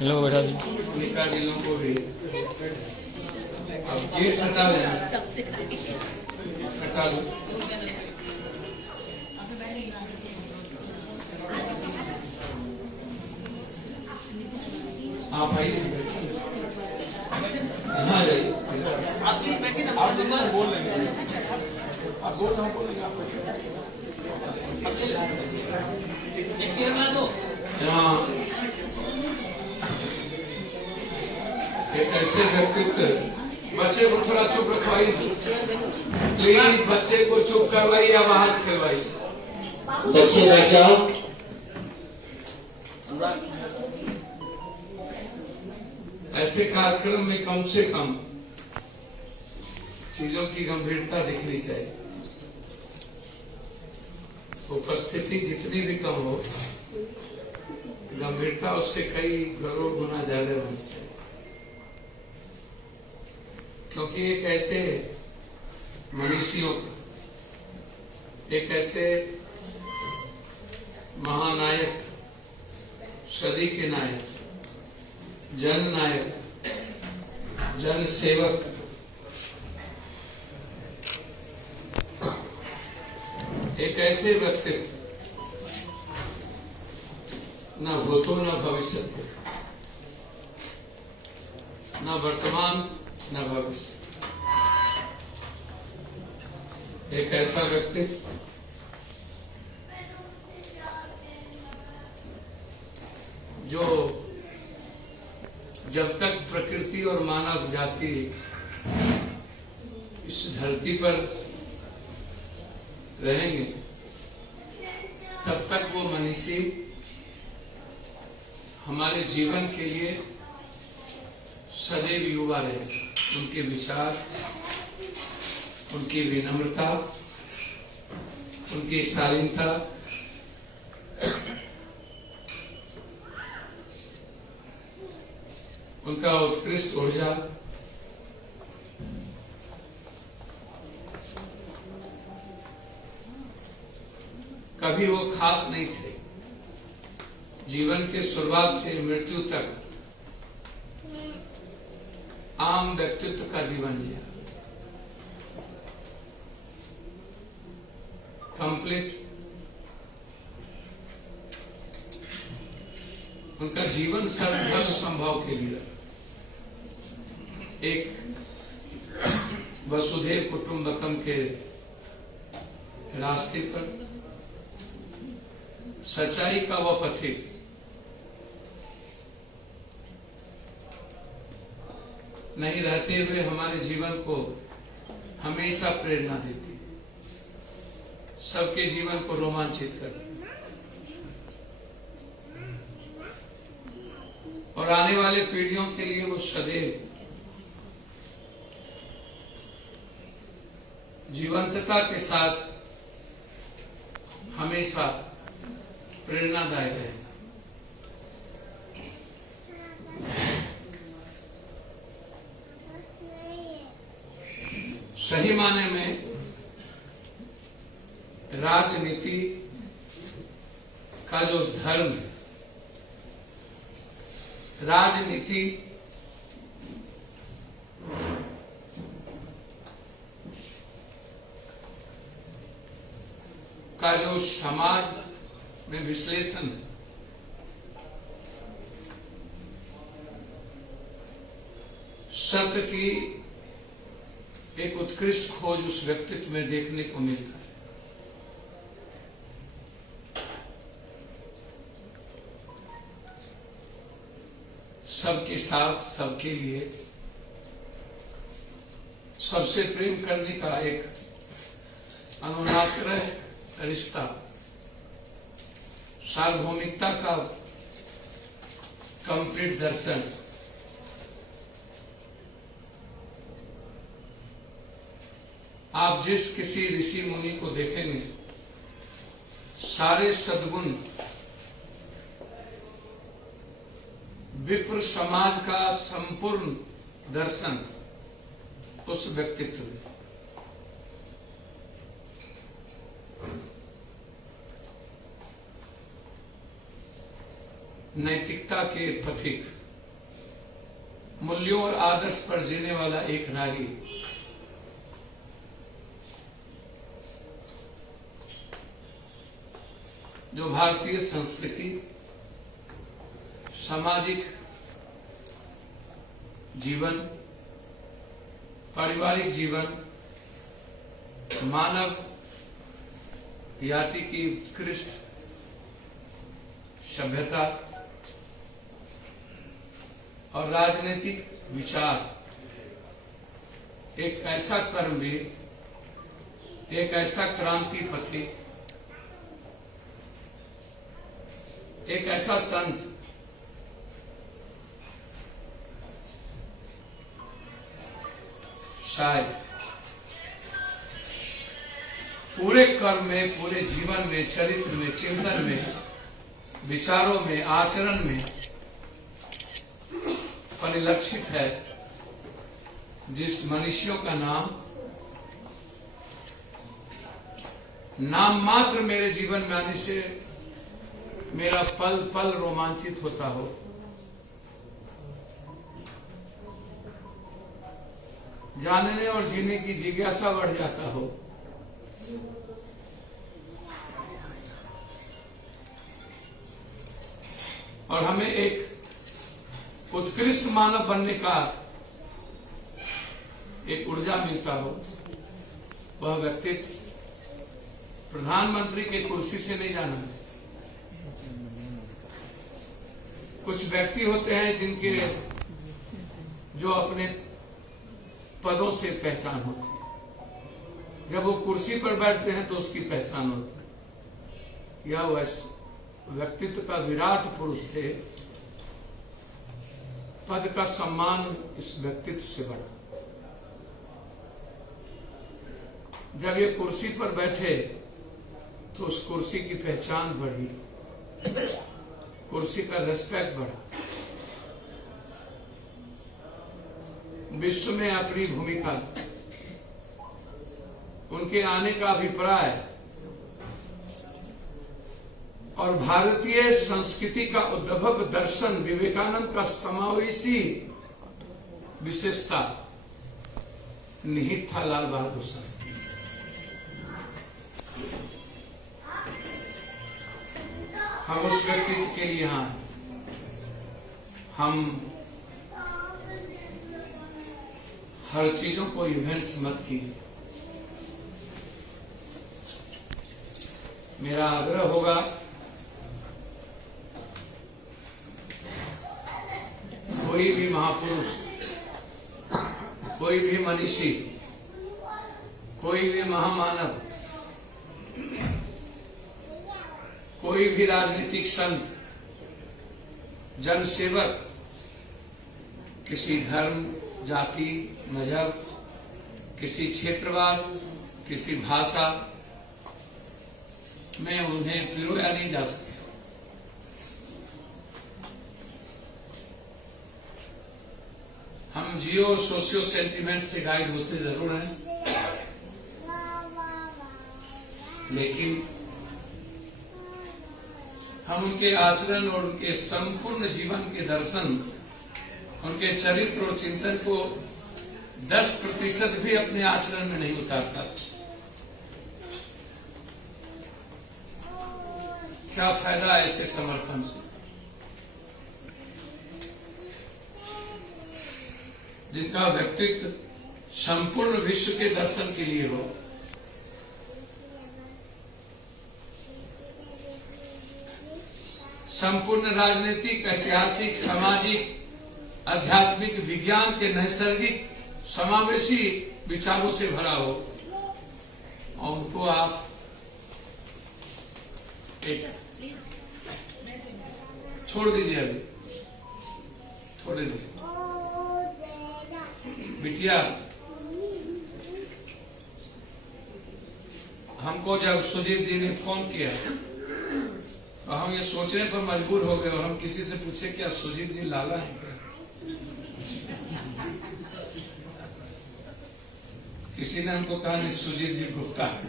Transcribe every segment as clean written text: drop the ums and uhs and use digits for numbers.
लो बैठा दो। जिलों को भी अब गेट हटा देना, हटा दो। आप आइए, यहाँ जाइए। आप प्लीज बैठिए ना, आप जितना बोल लेंगे, आप बोल रहे एक चेयर ला दो। यहाँ एक ऐसे व्यक्तित्व, बच्चे को थोड़ा चुप रखवाइए, प्लीज बच्चे को चुप करवाइए या बाहर खिलवाइए। बच्चे बैठ जाओ। ऐसे कार्यक्रम में कम से कम चीजों की गंभीरता दिखनी चाहिए। उपस्थिति जितनी भी कम हो, गंभीरता उससे कई करोड़ गुना ज्यादा होनी चाहिए। क्योंकि एक ऐसे मनीषियों, एक ऐसे महानायक, सदी के नायक, जन नायक, जन सेवक, एक ऐसे व्यक्तित्व, न भूतो न भविष्य, न वर्तमान न भविष्य, एक ऐसा व्यक्तित्व जो जब तक प्रकृति और मानव जाति इस धरती पर रहेंगे, तब तक वो मनीषी हमारे जीवन के लिए सदैव युवा रहेंगे। उनके विचार, उनकी विनम्रता, उनकी शालीनता, उनका उत्कृष्ट ऊर्जा, कभी वो खास नहीं थे। जीवन के शुरुआत से मृत्यु तक आम व्यक्तित्व का जीवन जिया, कंप्लीट। उनका जीवन सर्वधर्म संभव के लिए एक वसुधैव कुटुंबकम के रास्ते पर सच्चाई का वह पथिक, नहीं रहते हुए हमारे जीवन को हमेशा प्रेरणा देती, सबके जीवन को रोमांचित करती और आने वाले पीढ़ियों के लिए वो सदैव जीवंतता के साथ हमेशा प्रेरणादायक है। सही माने में राजनीति का जो धर्म है, राजनीति का जो समाज में विश्लेषण है, सत्य की एक उत्कृष्ट खोज उस व्यक्तित्व में देखने को मिलता है। सबके साथ, सबके लिए, सबसे प्रेम करने का एक अनुनाश्रय रिश्ता, सार्वभौमिकता का कंप्लीट दर्शन, आप जिस किसी ऋषि मुनि को देखेंगे, सारे सद्गुण विप्र समाज का संपूर्ण दर्शन उस व्यक्तित्व में। नैतिकता के पथिक, मूल्यों और आदर्श पर जीने वाला एक नारी, जो भारतीय संस्कृति, सामाजिक जीवन, पारिवारिक जीवन, मानव जाति की उत्कृष्ट सभ्यता और राजनीतिक विचार, एक ऐसा कर्मवीर, एक ऐसा क्रांति पथी, एक ऐसा संत शायद पूरे कर्म में, पूरे जीवन में, चरित्र में, चिंतन में, विचारों में, आचरण में परिलक्षित है, जिस मनुष्यों का नाम मात्र मेरे जीवन में आने से मेरा पल पल रोमांचित होता हो, जानने और जीने की जिज्ञासा बढ़ जाता हो, और हमें एक उत्कृष्ट मानव बनने का एक ऊर्जा मिलता हो, वह व्यक्तित्व प्रधानमंत्री की कुर्सी से नहीं जाना है। कुछ व्यक्ति होते हैं जिनके जो अपने पदों से पहचान होती है, जब वो कुर्सी पर बैठते हैं तो उसकी पहचान होती है। यह वैसे व्यक्तित्व का विराट पुरुष थे, पद का सम्मान इस व्यक्तित्व से बढ़ा। जब ये कुर्सी पर बैठे तो उस कुर्सी की पहचान बढ़ी, कुर्सी का रेस्पेक्ट बढ़ा, विश्व में अपनी भूमिका, उनके आने का अभिप्राय और भारतीय संस्कृति का उद्भव दर्शन, विवेकानंद का समावेशी विशेषता निहित था लाल बहादुर शास्त्री। हम उस व्यक्तित्व के लिए यहाँ हम हर चीजों को इवेंट्स मत कीजिए। मेरा आग्रह होगा कोई भी महापुरुष, कोई भी मनीषी, कोई भी महामानव, कोई भी राजनीतिक संत, जनसेवक किसी धर्म, जाति, मजहब, किसी क्षेत्रवाद, किसी भाषा में उन्हें पिरोया नहीं जा सकता। हम जियो सोशियो सेंटिमेंट से गाइड होते जरूर हैं, लेकिन हम उनके आचरण और उनके संपूर्ण जीवन के दर्शन, उनके चरित्र और चिंतन को 10% भी अपने आचरण में नहीं उतारता। क्या फायदा ऐसे समर्थन से, जिनका व्यक्तित्व संपूर्ण विश्व के दर्शन के लिए हो। संपूर्ण राजनीतिक, ऐतिहासिक, सामाजिक, आध्यात्मिक, विज्ञान के नैसर्गिक समावेशी विचारों से भरा हो, और उनको आप एक छोड़ दीजिए, अभी थोड़े देर। बिटिया, हमको जब सुजीत जी ने फोन किया तो हम ये सोचने पर मजबूर हो गए, और हम किसी से पूछे क्या सुजीत जी लाला है क्या? किसी ने हमको कहा नहीं, सुजीत जी गुप्ता है।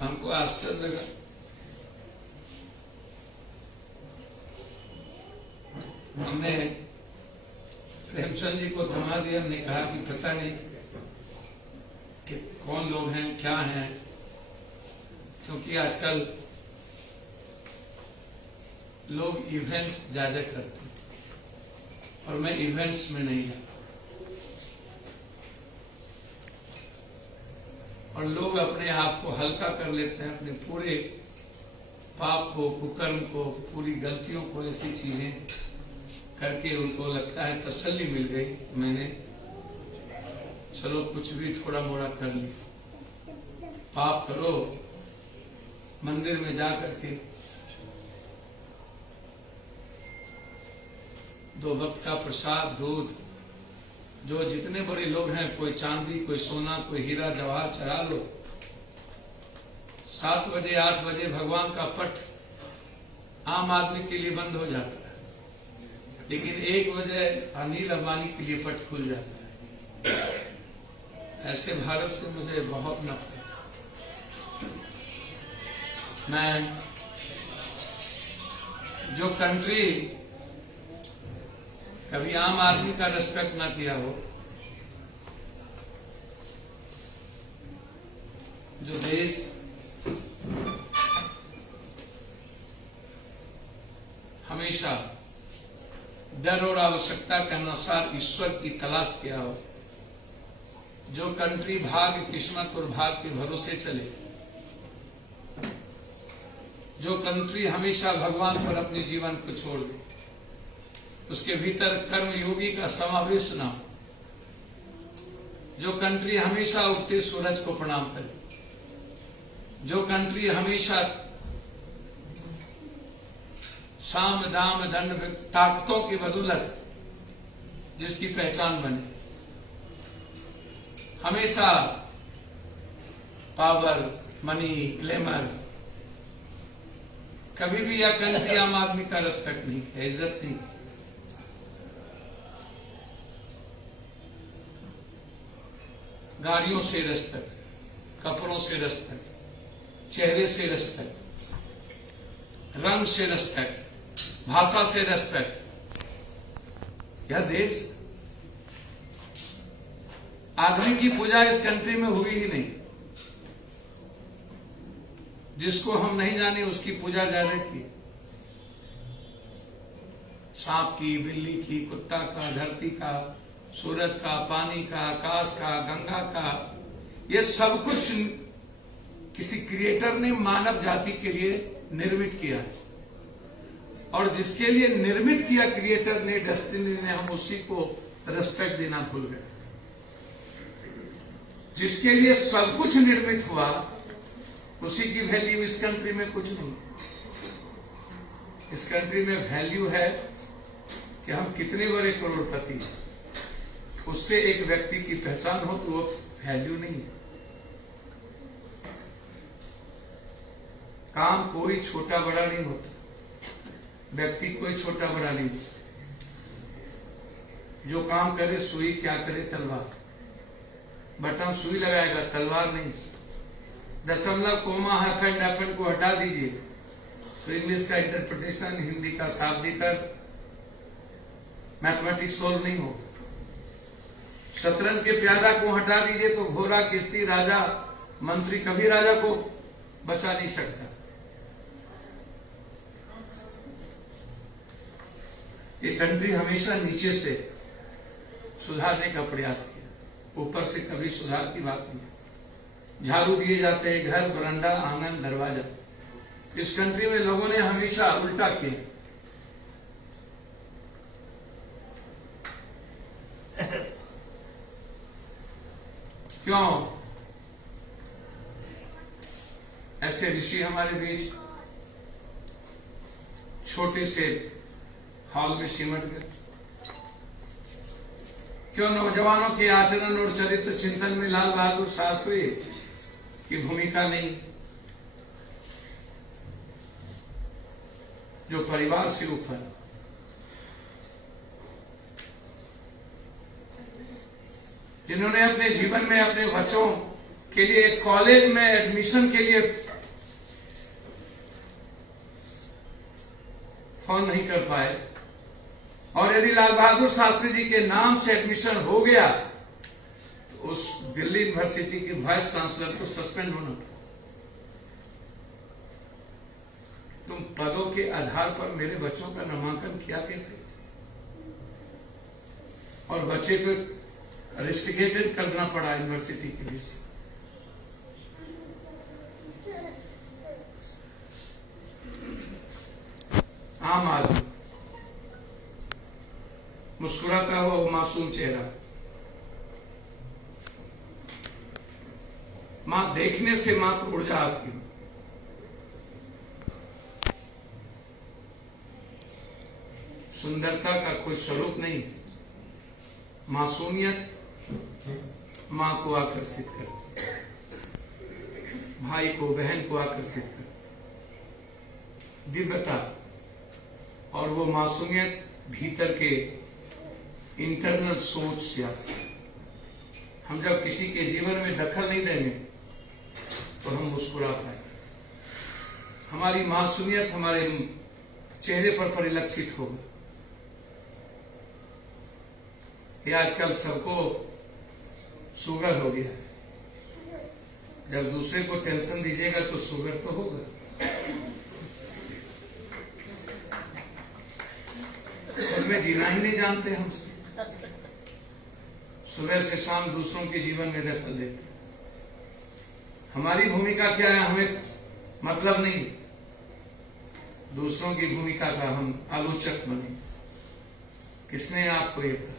हमको आश्चर्य लगा। हमने सिमसन जी को थमा दिया। हमने कहा कि पता नहीं कि कौन लोग हैं, क्या हैं, क्योंकि आजकल लोग इवेंट्स ज्यादा करते हैं और मैं इवेंट्स में नहीं जाता। और लोग अपने आप को हल्का कर लेते हैं, अपने पूरे पाप को, कुकर्म को, पूरी गलतियों को, ऐसी चीजें करके उनको लगता है तसल्ली मिल गई, मैंने चलो कुछ भी थोड़ा मोड़ा कर लिया। पाप करो, मंदिर में जा करके 2 वक्त का प्रसाद, दूध, जो जितने बड़े लोग हैं, कोई चांदी, कोई सोना, कोई हीरा जवाहर चढ़ा लो। 7 बजे 8 बजे भगवान का पट आम आदमी के लिए बंद हो जाता है, लेकिन 1 बजे अनिल अंबानी के लिए पट खुल जाता है। ऐसे भारत से मुझे बहुत नफरत है। मैं जो कंट्री कभी आम आदमी का रेस्पेक्ट ना किया हो, जो देश हमेशा डर और आवश्यकता के अनुसार ईश्वर की तलाश किया हो, जो कंट्री भाग्य, किस्मत और भाग के भरोसे चले, जो कंट्री हमेशा भगवान पर अपने जीवन को छोड़ दे, उसके भीतर कर्म योगी का समावेश ना हो, जो कंट्री हमेशा उगते सूरज को प्रणाम करे, जो कंट्री हमेशा साम दाम दंड ताकतों की बदौलत जिसकी पहचान बने, हमेशा पावर, मनी, ग्लैमर, कभी भी यह कंट्री आम आदमी का रेस्पेक्ट नहीं किया, इज्जत नहीं की। गाड़ियों से रेस्पेक्ट, कपड़ों से रेस्पेक्ट, चेहरे से रेस्पेक्ट, रंग से रेस्पेक्ट, भाषा से रेस्पेक्ट। यह देश, आदमी की पूजा इस कंट्री में हुई ही नहीं। जिसको हम नहीं जाने उसकी पूजा ज्यादा की, सांप की, बिल्ली की, कुत्ता का, धरती का, सूरज का, पानी का, आकाश का, गंगा का, ये सब कुछ किसी क्रिएटर ने मानव जाति के लिए निर्मित किया है। और जिसके लिए निर्मित किया क्रिएटर ने, डेस्टिनी ने, हम उसी को रेस्पेक्ट देना भूल गए। जिसके लिए सब कुछ निर्मित हुआ, उसी की वैल्यू इस कंट्री में कुछ नहीं। इस कंट्री में वैल्यू है कि हम कितने बड़े करोड़पति हैं, उससे एक व्यक्ति की पहचान हो तो वो वैल्यू नहीं है। काम कोई छोटा बड़ा नहीं होता, व्यक्ति कोई छोटा बड़ा नहीं होता। जो काम करे सुई, क्या करे तलवार। बटन सुई लगाएगा, तलवार नहीं। दशमलव, कोमा, खंड, अखंड को हटा दीजिए तो इंग्लिश का इंटरप्रिटेशन, हिंदी का शाब्दिक, मैथमेटिक्स सोल्व नहीं होगा। शतरंज के प्यादा को हटा दीजिए तो घोड़ा, किश्ती, राजा, मंत्री कभी राजा को बचा नहीं सकता। ये कंट्री हमेशा नीचे से सुधारने का प्रयास किया, ऊपर से कभी सुधार की बात नहीं। झाड़ू दिए जाते हैं घर, बरामदा, आंगन, दरवाजा। इस कंट्री में लोगों ने हमेशा उल्टा किया। क्यों? ऐसे ऋषि हमारे बीच छोटे से हॉल में सिमट गए। क्यों नौजवानों के आचरण और चरित्र चिंतन में लाल बहादुर शास्त्री की भूमिका नहीं, जो परिवार से ऊपर, जिन्होंने अपने जीवन में अपने बच्चों के लिए एक कॉलेज में एडमिशन के लिए फोन नहीं कर पाए, और यदि लाल बहादुर शास्त्री जी के नाम से एडमिशन हो गया तो उस दिल्ली यूनिवर्सिटी के वाइस चांसलर को सस्पेंड होना था। तुम पदों के आधार पर मेरे बच्चों का नामांकन किया कैसे? और बच्चे को रेस्टिगेटेड करना पड़ा यूनिवर्सिटी के लिए। आम आदमी मुस्कुराता हुआ वो मासूम चेहरा, मां देखने से मात्र ऊर्जा आती है। सुंदरता का कोई स्वरूप नहीं, मासूमियत मां को आकर्षित करती है, भाई को बहन को आकर्षित करती, दिव्यता और वो मासूमियत भीतर के इंटरनल सोच से आती है। हम जब किसी के जीवन में दखल नहीं देंगे तो हम मुस्कुरा पाए। हमारी मासूमियत हमारे चेहरे पर परिलक्षित होगा। ये आजकल सबको शुगर हो गया है। जब दूसरे को टेंशन दीजिएगा तो शुगर तो होगा। उनमें जीना ही नहीं जानते हम। सुबह से शाम दूसरों के जीवन में दखल देते। हमारी भूमिका क्या है हमें मतलब नहीं। दूसरों की भूमिका का हम आलोचक बने। किसने आपको ये कहा?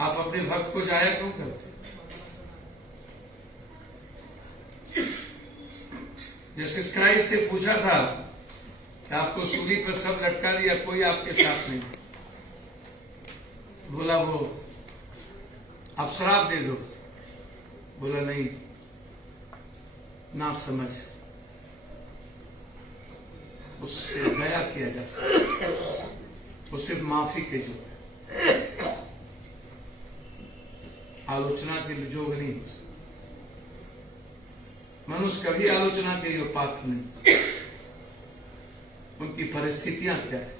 आप अपने वक्त को जाया क्यों करते? जैसे क्राइस्ट से पूछा था कि आपको सूली पर सब लटका दिया, कोई आपके साथ नहीं। बोला वो आप श्राप दे दो। बोला नहीं, ना समझ, उससे दया किया जा सकता, उससे माफी के जो आलोचना के जोग नहीं हो सकता। मनुष्य कभी आलोचना के लिए पात्र नहीं। उनकी परिस्थितियां क्या है,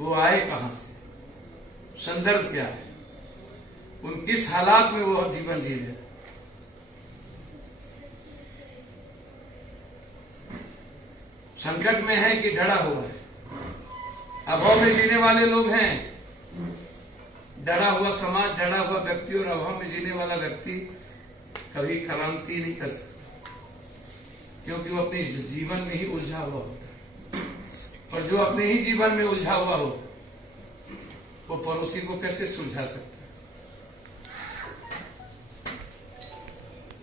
वो आए कहां से, संदर्भ क्या है, उन किस हालात में वो जीवन जी रहे। संकट में है कि डरा हुआ है। अभाव में जीने वाले लोग हैं। डरा हुआ समाज, डरा हुआ व्यक्ति और अभाव में जीने वाला व्यक्ति कभी क्रांति नहीं कर सकता, क्योंकि वो अपने जीवन में ही उलझा हुआ होता है। और जो अपने ही जीवन में उलझा हुआ हो वो पड़ोसी को कैसे सुलझा सकता है?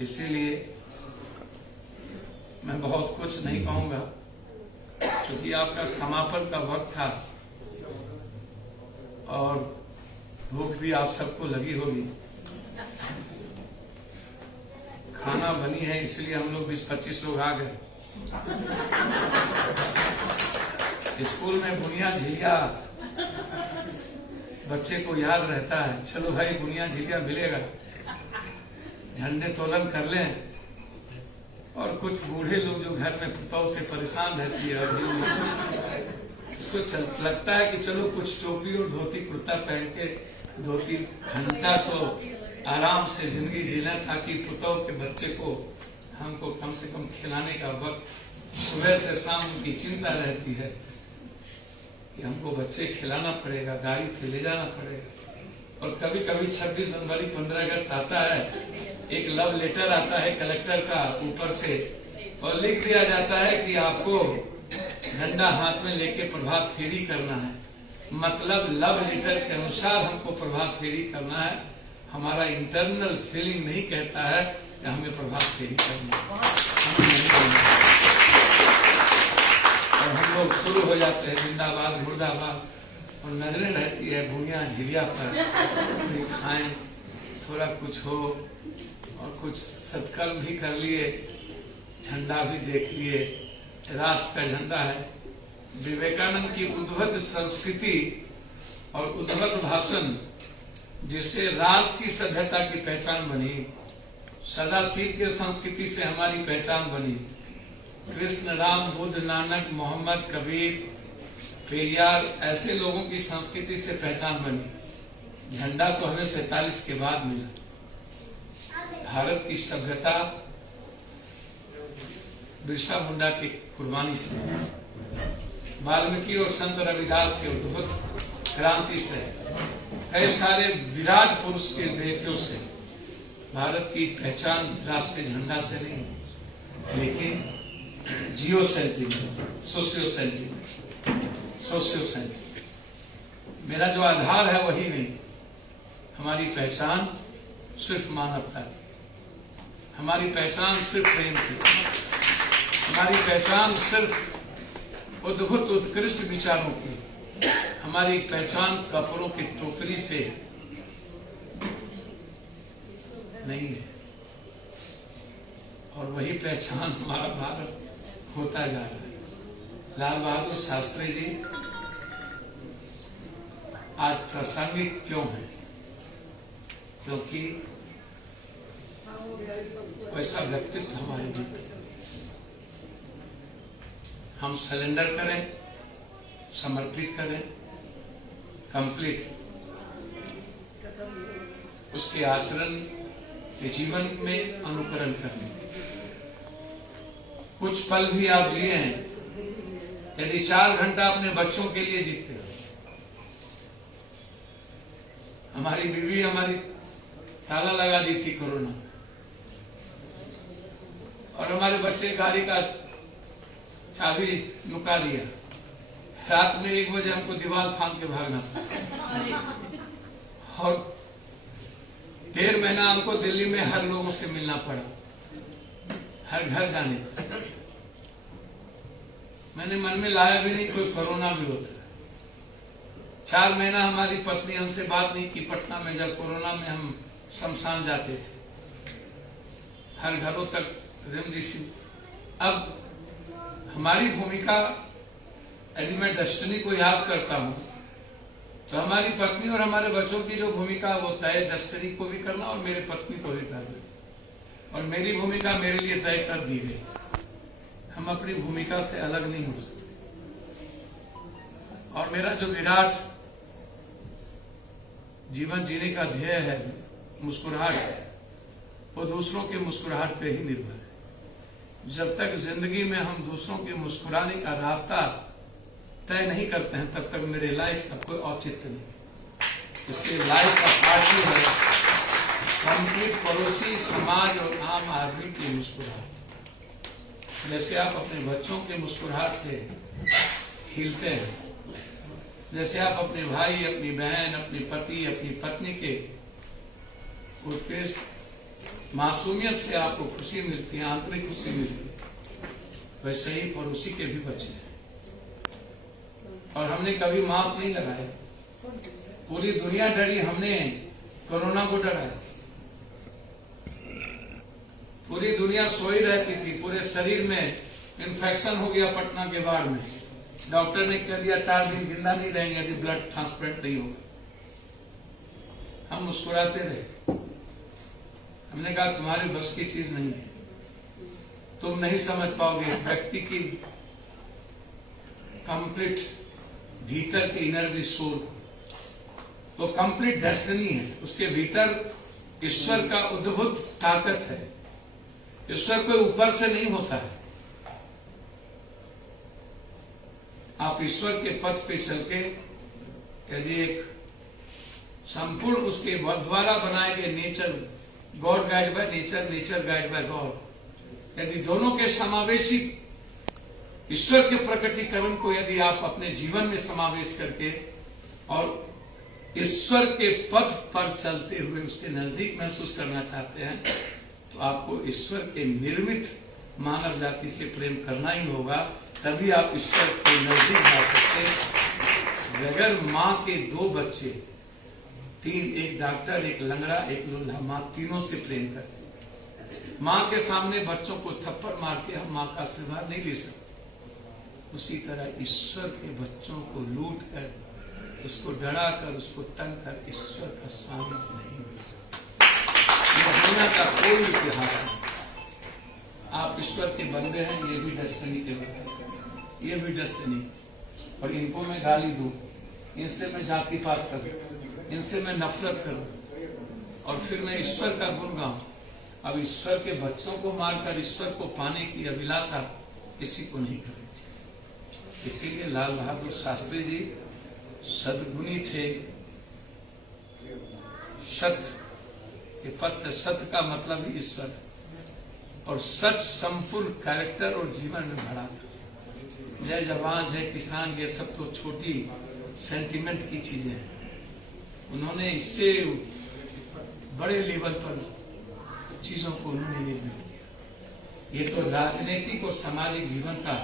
इसीलिए मैं बहुत कुछ नहीं कहूंगा, क्योंकि आपका समापन का वक्त था और भूख भी आप सबको लगी होगी। खाना बनी है, इसलिए हम लोग 20-25 लोग आ गए। स्कूल में बुनिया झिलिया बच्चे को याद रहता है। चलो भाई बुनिया झिलिया मिलेगा, झंडे तोलन कर लें। और कुछ बूढ़े लोग जो घर में पुतौह से परेशान रहती है, उसको लगता है कि चलो कुछ टोपी और धोती कुर्ता पहन के 2-3 घंटा तो आराम से जिंदगी जीना, ताकि पुतौह के बच्चे को हमको कम से कम खिलाने का वक्त। सुबह से शाम उनकी चिंता रहती है कि हमको बच्चे खिलाना पड़ेगा, गाड़ी पे ले जाना पड़ेगा। और कभी कभी 26 जनवरी 15 अगस्त आता है, एक लव लेटर आता है कलेक्टर का ऊपर से, और लिख दिया जाता है कि आपको झंडा हाथ में लेके प्रभात फेरी करना है। मतलब लव लेटर के अनुसार हमको प्रभात फेरी करना है। हमारा इंटरनल फीलिंग नहीं कहता है कि हमें प्रभात फेरी करना है। और हम लोग शुरू हो जाते हैं जिंदाबाद मुर्दाबाद, और नजरें रहती है बुनिया झिलिया पर, खाएं थोड़ा कुछ हो, और कुछ सत्कर्म भी कर लिए, झंडा भी देख लिए। राष्ट्र का झंडा है। विवेकानंद की उद्भट संस्कृति और उद्भट भाषण, जिससे राष्ट्र की सभ्यता की पहचान बनी, सदाशिव के संस्कृति से हमारी पहचान बनी। कृष्ण, राम, बुद्ध, नानक, मोहम्मद, कबीर, पेरियार ऐसे लोगों की संस्कृति से पहचान बनी। झंडा तो हमें 47 के बाद मिला। भारत की सभ्यता बिरसा मुंडा की कुर्बानी से, वाल्मीकि और संत रविदास के उद्भुत क्रांति से, कई सारे विराट पुरुष के बेटों से भारत की पहचान राष्ट्रीय झंडा से नहीं, लेकिन जियो सेंटिमेंट, सोशियो सेंटिमेंट। मेरा जो आधार है वही नहीं। हमारी पहचान सिर्फ मानवता की, हमारी पहचान सिर्फ प्रेम की, हमारी पहचान सिर्फ अद्भुत उत्कृष्ट विचारों की, हमारी पहचान कपड़ों की टोकरी से नहीं है। और वही पहचान हमारा भारत होता जा रहा है। लाल बहादुर शास्त्री जी आज प्रासंगिक क्यों है? क्योंकि वैसा व्यक्तित्व हमारे बीच। हम सरेंडर करें, समर्पित करें, कंप्लीट उसके आचरण के जीवन में अनुकरण करने। कुछ पल भी आप जिए हैं, यदि 4 घंटा अपने बच्चों के लिए जीते हो। हमारी बीवी हमारी ताला लगा दी थी कोरोना, और हमारे बच्चे गाड़ी का चाबी नुका लिया। रात में 1 बजे हमको दीवार फांद के भागना था, और 1.5 महीना हमको दिल्ली में हर लोगों से मिलना पड़ा, हर घर जाने। मैंने मन में लाया भी नहीं कोई कोरोना भी होता है। 4 महीना हमारी पत्नी हमसे बात नहीं की। पटना में जब कोरोना में हम शमशान जाते थे, हर घरों तक रेमडेसिविर। अब हमारी भूमिका, यदि मैं डेस्टिनी को याद करता हूं, तो हमारी पत्नी और हमारे बच्चों की जो भूमिका वो तय डेस्टिनी को भी करना और मेरे पत्नी को भी करना, और मेरी भूमिका मेरे लिए तय कर दी गई। हम अपनी भूमिका से अलग नहीं हो सकते। और मेरा जो विराट जीवन जीने का ध्येय है, मुस्कुराहट है, वो दूसरों के मुस्कुराहट पे ही निर्भर है। जब तक जिंदगी में हम दूसरों के मुस्कुराने का रास्ता तय नहीं करते हैं, तब तक मेरे लाइफ का कोई औचित्य नहीं। इससे लाइफ का पार्टी है कंप्लीट पड़ोसी, समाज और आम आदमी की मुस्कुराहट। जैसे आप अपने बच्चों के मुस्कुराहट से खिलते हैं, जैसे आप अपने भाई, अपनी बहन, अपने पति, अपनी पत्नी के उत्कृष्ट मासूमियत से आपको खुशी मिलती है, आंतरिक खुशी मिलती है, वैसे ही पड़ोसी के भी बच्चे हैं। और हमने कभी मास्क नहीं लगाया। पूरी दुनिया डरी, हमने कोरोना को डराया। पूरी दुनिया सोई रहती थी, पूरे शरीर में इन्फेक्शन हो गया पटना के बाढ़ में। डॉक्टर ने कह दिया 4 दिन जिंदा नहीं रहेंगे यदि ब्लड ट्रांसप्लांट नहीं होगा। हम मुस्कुराते रहे। हमने कहा तुम्हारी बस की चीज नहीं है, तुम नहीं समझ पाओगे व्यक्ति की कंप्लीट भीतर की एनर्जी, सोल, वो कंप्लीट डेस्टिनी है। उसके भीतर ईश्वर का अद्भुत ताकत है। ईश्वर कोई ऊपर से नहीं होता है। आप ईश्वर के पथ पे चल के यदि एक संपूर्ण उसके द्वारा बनाए गए nature, god guide by nature, nature guide by god, यदि दोनों के समावेशी ईश्वर के प्रकटीकरण को यदि आप अपने जीवन में समावेश करके और ईश्वर के पथ पर चलते हुए उसके नजदीक महसूस करना चाहते हैं, तो आपको ईश्वर के निर्मित मानव जाति से प्रेम करना ही होगा। तभी आप ईश्वर के नजदीक जा सकते हैं। बगैर माँ के 2 बच्चे, 3, एक डॉक्टर, एक लंगड़ा, एक लूल्हा, माँ तीनों से प्रेम करती है। माँ के सामने बच्चों को थप्पड़ मार के हम माँ का आशीर्वाद नहीं ले सकते। उसी तरह ईश्वर के बच्चों को लूट कर, उसको डरा कर, उसको तंग कर ईश्वर का सानिध्य नहीं मिल सकता। यह दुनिया का कोई इतिहास नहीं। आप ईश्वर के बंदे हैं, ये भी डेस्टिनी के बंदे, ये भी डेस्टिनी। और इनको मैं गाली दूं, इनसे मैं जाति पात करूं, इनसे मैं नफरत करूं और फिर मैं ईश्वर का गुण गाऊं। अब ईश्वर के बच्चों को मारकर ईश्वर को पाने की अभिलाषा किसी को नहीं करनी चाहिए। इसीलिए लाल बहादुर शास्त्री जी सद्गुणी थे। सत्य, ये पत्र सत्य का मतलब ही ईश्वर और सच संपूर्ण कैरेक्टर और जीवन में भरा था। जय जवान जय किसान ये सब तो छोटी सेंटिमेंट की चीजें हैं, उन्होंने इससे बड़े लेवल पर चीजों को उन्होंने निर्मित किया। ये तो राजनीतिक और सामाजिक जीवन का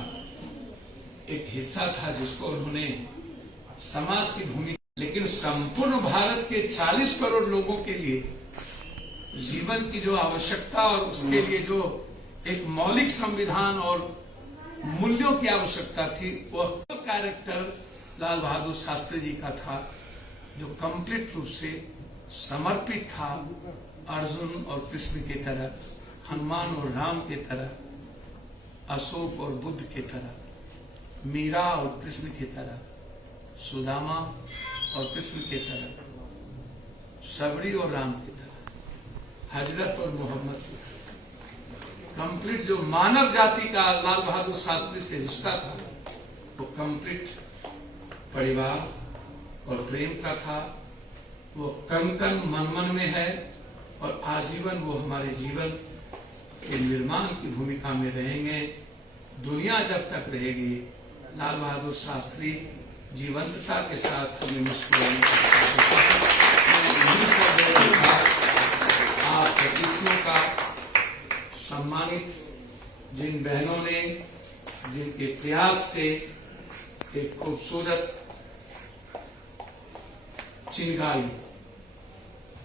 एक हिस्सा था जिसको उन्होंने समाज की भूमिका, लेकिन संपूर्ण भारत के 40 करोड़ लोगों के लिए जीवन की जो आवश्यकता और उसके लिए जो एक मौलिक संविधान और मूल्यों की आवश्यकता थी, वह कैरेक्टर लाल बहादुर शास्त्री जी का था, जो कंप्लीट रूप से समर्पित था अर्जुन और कृष्ण की तरह, हनुमान और राम की तरह, अशोक और बुद्ध की तरह, मीरा और कृष्ण की तरह, सुदामा और कृष्ण की तरह, सबरी और राम की तरह, हजरत और मोहम्मद की तरह। कंप्लीट जो मानव जाति का लाल बहादुर शास्त्री से रिश्ता था, वो कंप्लीट परिवार और प्रेम का था। वो कण कण मन मन में है और आजीवन वो हमारे जीवन के निर्माण की भूमिका में रहेंगे। दुनिया जब तक रहेगी, लाल बहादुर शास्त्री जीवंतता के साथ हमें मुस्कुराने आप अतिथियों का सम्मानित, जिन बहनों ने जिनके प्रयास से एक खूबसूरत चिंगारी,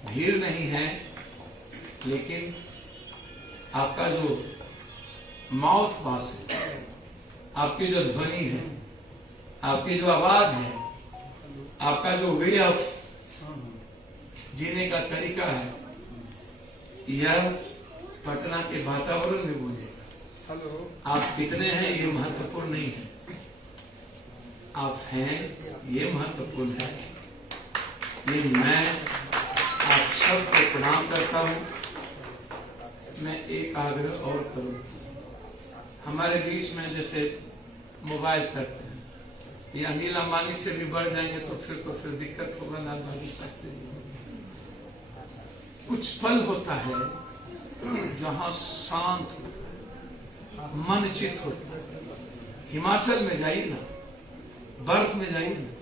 भीड़ नहीं है लेकिन आपका जो माउथ वॉश है, आपकी जो ध्वनि है, आपकी जो आवाज है, आपका जो वे ऑफ जीने का तरीका है, यह पटना के वातावरण में गूंजेगा। आप कितने हैं ये महत्वपूर्ण नहीं है, आप हैं ये महत्वपूर्ण है। ये मैं आप सबको प्रणाम करता हूं। मैं एक आग्रह और करूं, हमारे बीच में जैसे मोबाइल करते हैं, ये अनिल अंबानी से भी बढ़ जाएंगे तो फिर दिक्कत होगा लाल बहादुर शास्त्री जी। कुछ पल होता है जहां शांत होता है, मन चित होता है। हिमाचल में जाइए ना, बर्फ में जाइए ना,